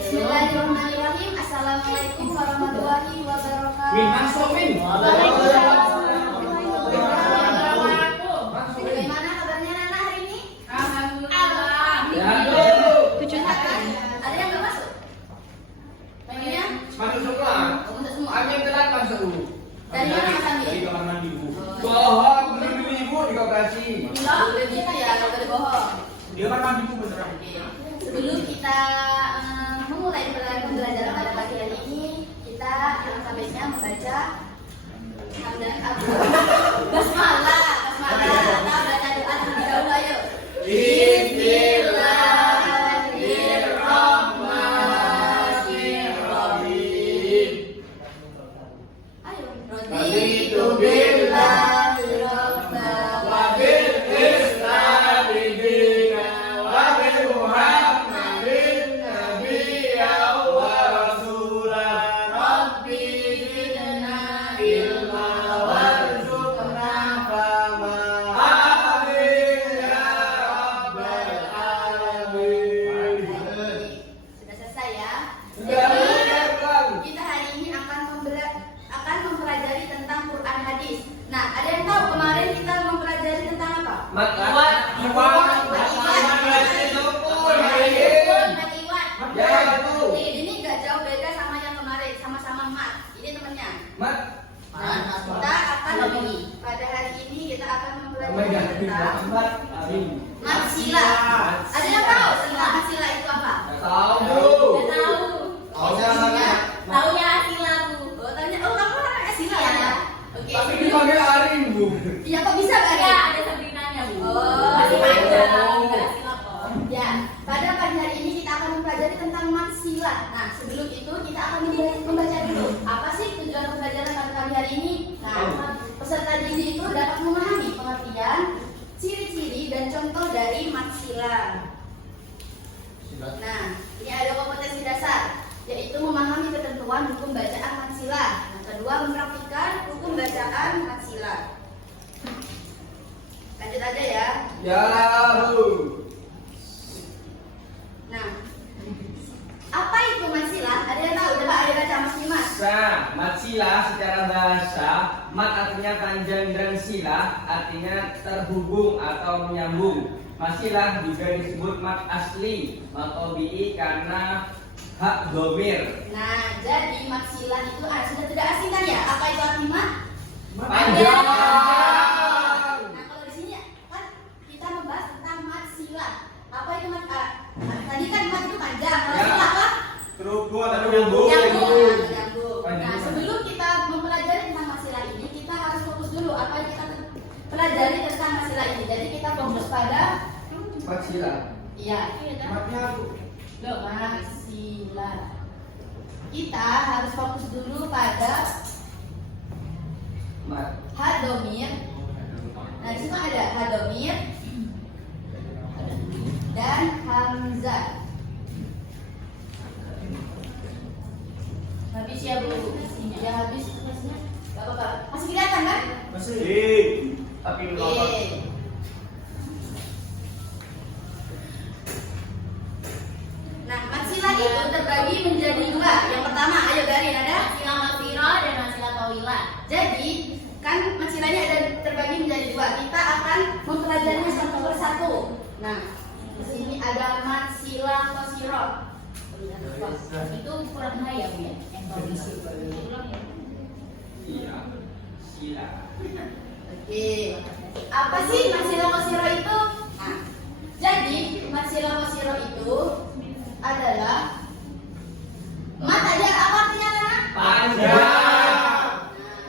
Bismillahirrahmanirrahim. Assalamualaikum warahmatullahi wabarakatuh. Min, masuk Min. Bagaimana kabarnya Nana hari ini? Alhamdulillah. Ada yang belum masuk? Pengennya? Masuk sekolah. Untuk semua. Aku yang telat masuk. Dari mana kami? Dari kamar mandi Bu. Bohong, bener dulu Ibu di koperasi. Enggak, begitu ya, kalau boleh bohong. Di kamar mandi Bu beneran. Sebelum kita memulai pembelajaran pada pagi hari ini, kita alangkah baiknya membaca hamdalah Abu. Basmalah. Kita baca doa terlebih dahulu, ayo. Bismillahirrahmanirrahim. Ayo. Raditu billahi rabban wa bil islami dinan wa bi Muhammadin nabiyyan wa rasulan. Rabbi zidna ilma warzuqna fahma. Amin ya rabbal alamin. Sudah selesai ya? Kita hari ini akan mempelajari tentang Quran hadis. Nah, ada yang tahu kemarin kita mempelajari tentang apa? Ini nggak jauh beda sama yang kemarin, sama-sama mat. Ini temannya. Nah, kita akan pada hari ini kita akan mempelajari tentang mat sila. Ada yang tahu tentang mat sila itu apa? Tahu Bu. Udah tahu. Definisinya? Taunya sila Bu. Oh, tanya. Oh, kamu anaknya sila ya? Oke. Tapi dipanggil Arin Bu. Iya, kok bisa Kak? Ya, ada sabrinanya Bu. Oh, Masih panjang. oh. Enggak sila kok. Ya, pada pagi hari ini kita akan mempelajari tentang mat sila. Nah, sebelum itu kita akan membaca dulu. Apa sih tujuan pembelajaran pada pagi hari ini? Nah, peserta didik itu dapat memahami pengertian, ciri-ciri dan contoh dari mat sila. Nah, ini ada kompetensi dasar, yaitu memahami ketentuan hukum bacaan mat sila. Yang kedua, mempraktikkan hukum bacaan mat sila. Lanjut aja ya. Ya Bu. Nah, apa itu mat sila? Ada yang tahu? Coba ayo baca Mas Dimas. Nah, mat sila secara bahasa, mat artinya panjang dan sila artinya terhubung atau menyambung. Masilah juga disebut mat asli, mat obi'i karena hak domir. Nah, jadi mat sila itu sudah tidak asing kan ya? Apa itu arti mat? Panjang. Nah, kalau di sini kan kita membahas tentang mat sila. Apa itu mat? Tadi kan mat itu panjang. Kalau Ya. sila apa? Terhubung atau nyambung. Nyambung. Nah, sebelum kita mempelajari tentang mat sila ini, kita harus fokus dulu apa yang kita pelajari tentang mat sila ini. Jadi kita fokus pada Masilah. iya. Matnya Bu. Loh, mat sila. Kita harus fokus dulu pada Mat. hadomir. Nah, di situ ada hadomir dan hamzah. Habis ya Bu, ya habis. Gak apa-apa. Masih kelihatan kan? Masih. Tapi melompat. Oke. Nah, mat sila itu terbagi menjadi dua. Yang pertama, ayo Garin, ada? Sila masiro dan sila tawila. Jadi, kan mat silanya ada terbagi menjadi dua. Kita akan mempelajarinya satu persatu. Nah, di sini ada mat sila kosiro. Itu kurang bahaya Bu ya. Yang tawila. Ulang ya. Iya. Sila. Oke. Apa sih mat sila kosiro itu? Nah, jadi mat sila kosiro itu adalah mat aja apa artinya Nana? Panjang.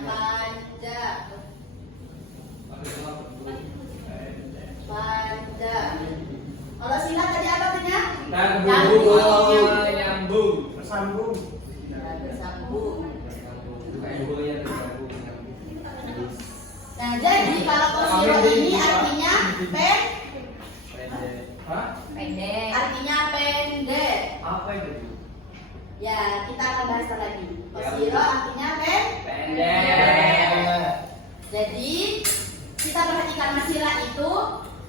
Panjang. Panjang. Kalau sila tadi apa artinya? Terhubung atau menyambung. Tersambung. Bersambung. Terhubungnya tersambung. Nah, jadi kalau kosiro ini artinya Pendek. Hah? Pendek. artinya pendek. Apa itu? Ya, kita akan bahas lagi. Kosiro artinya pendek. Pendek. Jadi kita perhatikan masilah itu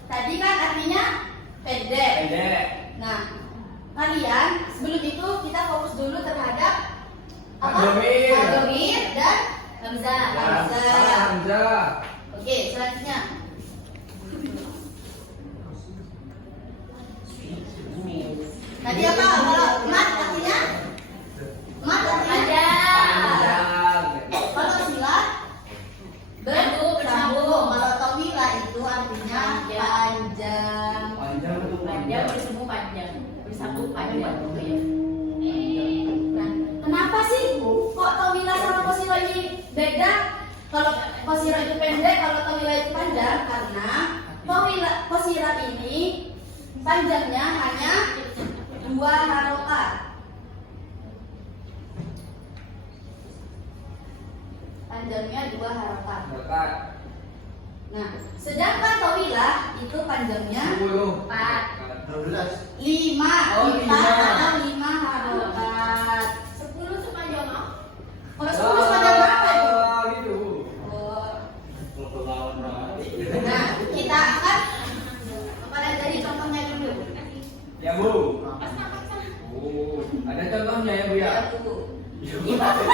tadi kan artinya pendek. Pendek. Nah, kalian sebelum itu kita fokus dulu terhadap apa? Hadomir. Hadomir dan Hamzah. Hamzah. Hamzah. Oke, selanjutnya. Tadi apa? Kalau mat artinya? Mat artinya? Panjang. Kalau silat bersambung. Kalau tawila itu artinya panjang. Panjang itu Panjang bersambung panjang. Bersambung panjang. Nah, kenapa sih kok tawila sama qasirah ini beda? Kalau qasirah itu pendek, kalau tawila itu panjang karena qasirah ini panjangnya hanya 2 harokat. Panjangnya 2 harokat. Dekat. Nah, sedangkan tawilah itu panjangnya 10. 5 Oh, 5. atau 5 harokat. 10 sepanjang apa? Kalau 10 sepanjang berapa itu? Gitu. Oh. Nah, kita akan mempelajari contohnya dulu. Ya Bu. Oh, ada contohnya ya Bu ya? Ya, Bu.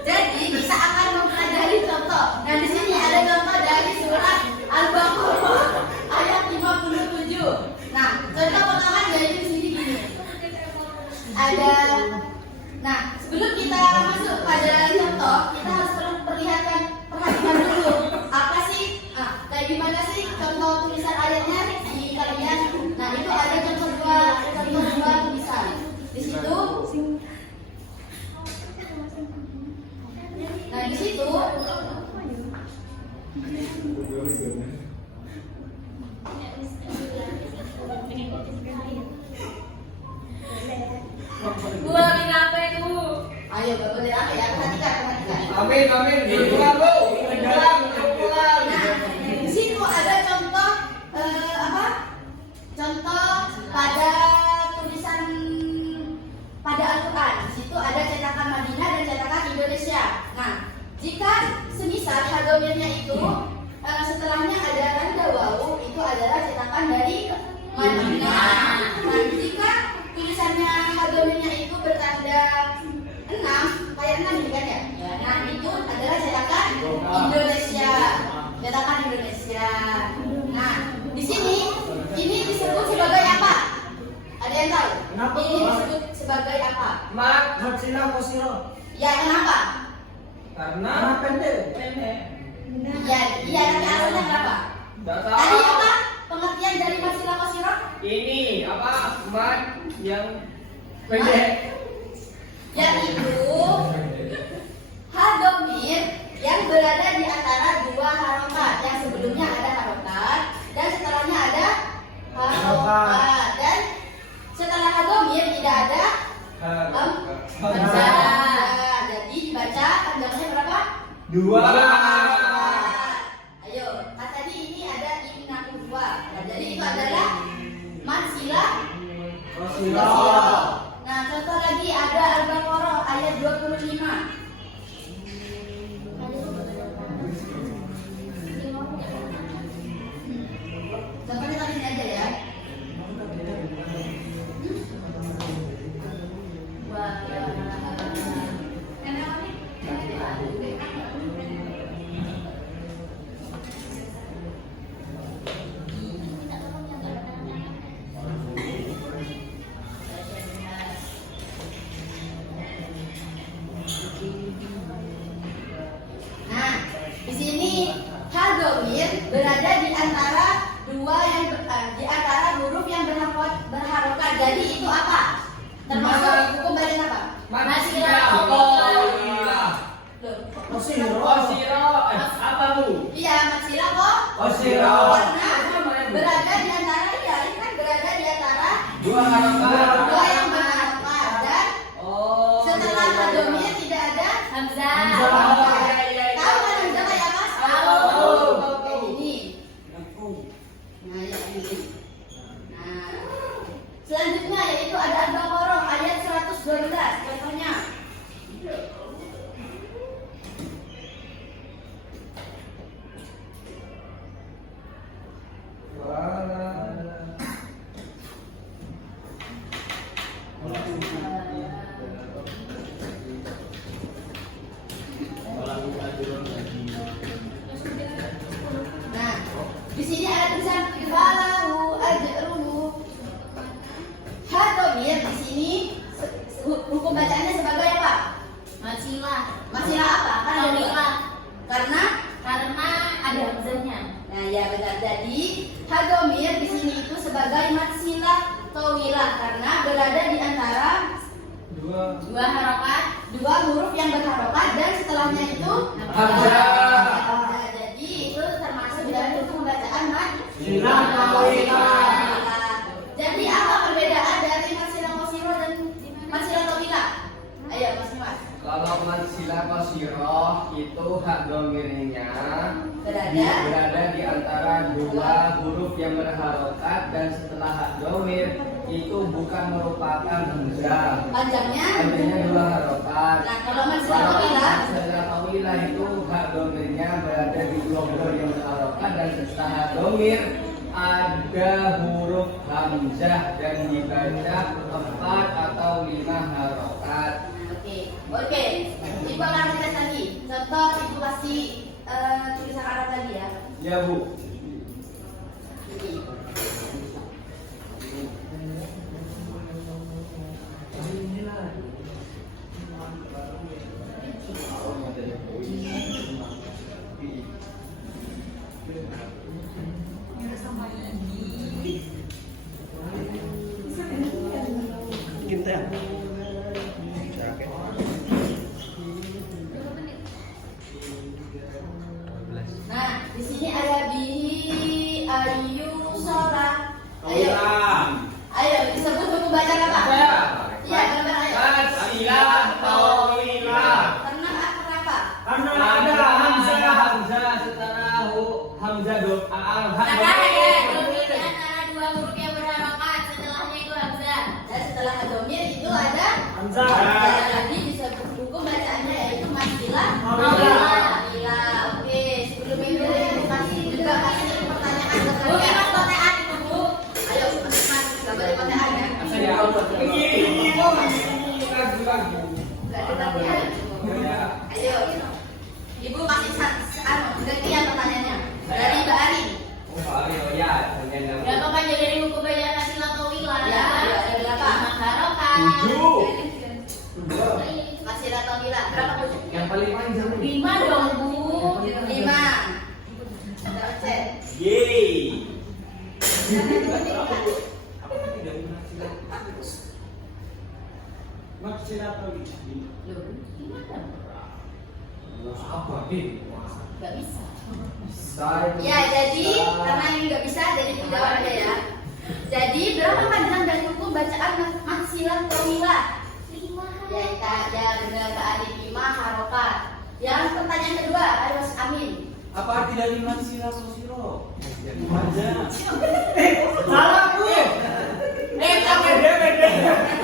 Jadi kita akan mempelajari contoh. Nah, di sini ada contoh dari surat Al-Baqarah ayat 57. Nah, contoh pertama dari di sini gini. Ada. Nah, sebelum kita masuk pada contoh, kita harus perhatikan dulu apa sih? Kayak gimana sih contoh tulisan ayatnya di kalian? Nah, itu ada contoh dua tulisan. Di situ. Nah, di situ Gua lagi apa itu? ayo gak boleh apa ya, perhatikan. Amin, amin. Pulang Bu. Pulang. Nah, di situ ada contoh apa? Contoh pada tulisan pada Al-Quran. Di situ ada cetakan Madinah dan cetakan Indonesia. Nah, jika semisal hadomirnya itu setelahnya ada tanda wawu, itu adalah cetakan dari Madinah. Nah, jika tulisannya hadomirnya itu bertanda 6, kayak 6 ini kan ya? Nah, itu adalah cetakan Indonesia. Cetakan Indonesia. Nah, di sini ini disebut sebagai apa? Ada yang tahu? Kenapa, Ini Bu? disebut sebagai apa? Mat. Hamzah qasirah. Ya, kenapa? Karena pendek. pendek. Iya, tapi alasannya kenapa? Tidak Tadi tahu. apa? Pengertian dari masilah qasirah? Ini apa? Mat yang pendek. Yaitu hadomir yang berada di antara 2 harokat. Yang sebelumnya ada harokat dan setelahnya ada harokat. Dan setelah hadomir tidak ada hamzah. Jadi dibaca panjangnya berapa? 2. Ayo, tadi ini ada innahu huwa. Nah, jadi itu adalah masilah qasirah. Nah, contoh lagi ada Al-Baqarah ayat 25. Contohnya tadi ini aja ya. Nah, di sini hadomir berada di antara di antara huruf yang berharokat. Jadi itu apa? Termasuk hukum badan apa? Masilah. Qasirah. Apa Bu? Iya, masilah kok. Qasirah. Karena berada di antara ini kan berada di antara 2 harokat. dua yang berharokat dan Oh. setelah hadomir tidak ada Hamzah. tahu kan hamzah kayak apa? Tahu. Kayak gini. Nah, ya ini. Nah, selanjutnya yaitu ada Al-Baqarah ayat 112. Contohnya Nah, di sini ada tulisan falahu ajruhu. Hadomir di sini hukum bacaannya sebagai apa? Masilah. Masilah apa? Tawilah. Karena Ada hamzahnya. nah ya benar. Jadi hadomir di sini itu sebagai masilah tawilah karena berada di antara Dua harokat. dua huruf yang berharokat dan setelahnya itu Hamzah. Nah, jadi itu termasuk dalam hukum pembacaan Masilah tawilah. Jadi apa perbedaan dari masilah qasirah dan masilah tawilah? Ayo Mas Mas. Kalau masilah qasirah itu hak domirnya berada di antara dua huruf yang berharokat dan setelah hak domir itu bukan merupakan hamzah. Panjangnya. Panjangnya dua harokat. Nah, kalau masilah tawilah Masilah tawilah itu hak domirnya berada di dua huruf yang berharokat dan setelah hak domir ada huruf hamzah dan dibaca 4 atau 5 harokat. Oke. Ibu akan tes lagi. Contoh ibu kasih tulisan Arab lagi ya. Ya Bu. Nah, di sini ada bihi ayu sholat. Ayo disebut buku bacaan apa? Iya, benar ayo. Masilah tawilah. Kenapa? Karena Ada hamzah setelah hamzah Karena ada domir di antara dua huruf yang berharokat. Setelahnya itu hamzah. Dan setelah domir itu ada Hamzah. Jadi disebut buku bacaannya yaitu masilah Tawilah. tawilah. Oke, sebelum itu ibu kasih juga kasih pertanyaan ke Bu, kalian. memang pertanyaan itu, Bu. Ayo Mas, nggak boleh pertanyaan ya. Nggak ada pertanyaan. Ayo, ibu kasih gantian pertanyaannya dari Mbak Ari. Berapa panjang dari buku bacaan masilah tawilah? Ya, ada berapa? 5 harokat. Masilah tawilah berapa Bu? Yang paling panjang 5 dong, Bu. 5. Terus cek. Yeay. Masilah tawilah. Loh, gimana? Apa nih? Nggak bisa. Ya, jadi karena ini nggak bisa, jadi ibu jawab aja ya. Jadi berapa panjang dari buku bacaan masilah tawilah? 5 Ya, ada benar Mbak Ari 5 harokat. Yang pertanyaan kedua, ada Mas Amin. Apa arti dari masilah sosiro? Panjang. Salah Bu. Pede.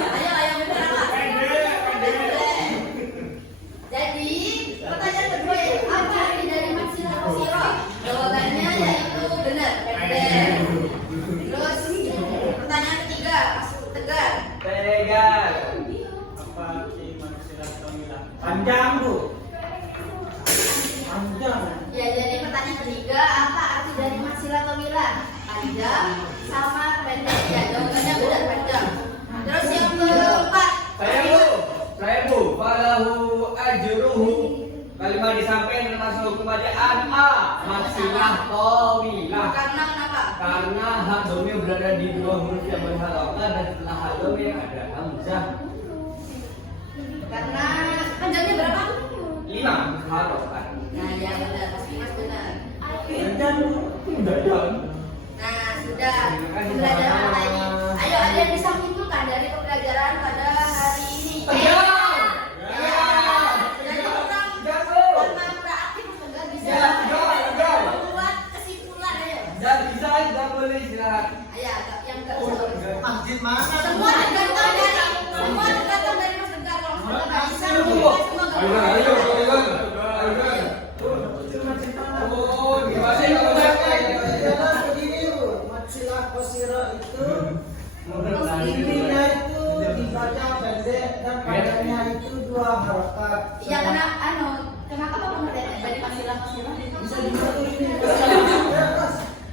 Ayo benar apa? Jadi pertanyaan kedua yaitu apa arti dari masilah qasiro? Jawabannya yaitu benar, pendek. Terus pertanyaan ketiga, Mas Tegar. Tegar. Apa arti masilah tawilah? Panjang Bu. Panjang. Ya, jadi pertanyaan ketiga, apa arti dari masilah tawilah? Panjang sama pendek. Ya, jawabannya benar panjang. Terus yang keempat, Saya Bu, falahu ajruhu. Kalimat disampaikan termasuk hukum bacaan A, masilah tawilah. karena kenapa? Karena hak domir berada di dua huruf yang berharokat dan setelah hak domir ada hamzah. Karena panjangnya berapa? 5 harokat. Nah, ya benar, pasti Mas benar. Panjang Bu. Nah, sudah pembelajaran apa ini? Ayo, ada yang bisa menyimpulkan dari pembelajaran pada hari ini? Tegar. Jadi orang karena beraktif nggak bisa Tegar. membuat kesimpulan. Ayo, Dan bisa nggak boleh istirahat. ayo yang nggak bisa. Masjid mana? Semua tergantung dari Mas Tegar. Kalau Mas Tegar nggak bisa, semua nggak bisa. Masilah qasirah itu intinya itu dibaca pendek dan padanya itu 2 harokat. Iya, kenapa pengertian dari pasilah? Bisa juga tuh ini.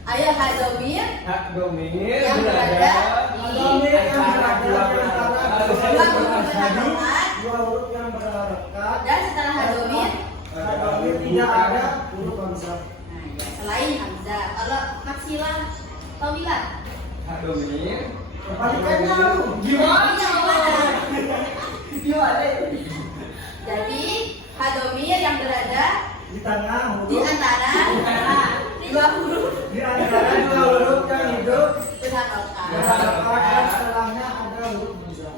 Ayo hadomir Hak domir yang berada di antara dua dua huruf berharokat, 2 huruf yang berharokat. dan setelah hadomir Hadomir tidak ada huruf hamzah. nah, ya, selain hamzah. Kalau maksilah tawilah hak domir Kebalikannya lu. gimana? jadi hadomir yang berada Di tengah di huruf. antara dua huruf Di antara 2 huruf yang hidup berharokat. berharokat dan setelahnya ada huruf hamzah.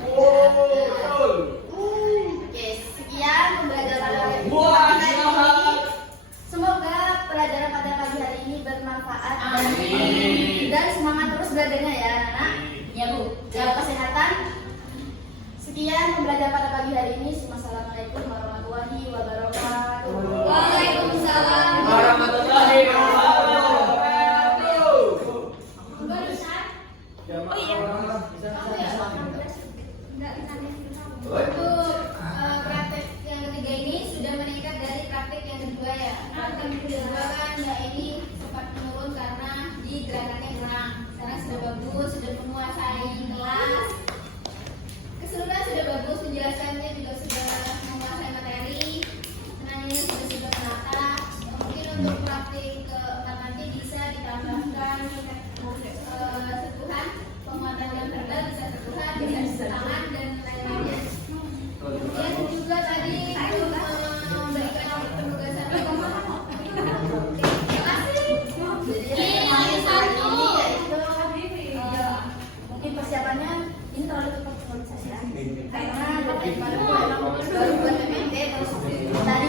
Oke, sekian pembelajaran pada hari ini. Wah, selamat. Semoga pelajaran pada pagi hari ini bermanfaat. Amin. Dan semangat terus belajarnya ya, anak-anak. Ya Bu. Jaga kesehatan. Sekian pembelajaran pada pagi hari ini. Wassalamualaikum warahmatullahi wabarakatuh. Waalaikumsalam. Warahmatullahi wabarakatuh. Oh iya. Betul. Praktek yang ketiga ini sudah meningkat dari praktek yang kedua ya. Praktek yang kedua kan ya ini sempat menurun karena di gerakannya kurang. Sekarang sudah bagus, sudah menguasai kelas. Keseluruhan sudah bagus, penjelasannya juga sudah menguasai materi. Penanyanya sudah menata. Mungkin untuk praktek keempat nanti bisa ditambahkan sentuhan, penguatan jam terbang bisa sentuhan, bisa tangan dan lain-lainnya. Kemudian juga tadi untuk memberikan penugasan terima kasih. Jadi yang satu ini yaitu mungkin persiapannya ini terlalu cepat proses ya. Karena bagaimana baru buat PPT terus tadi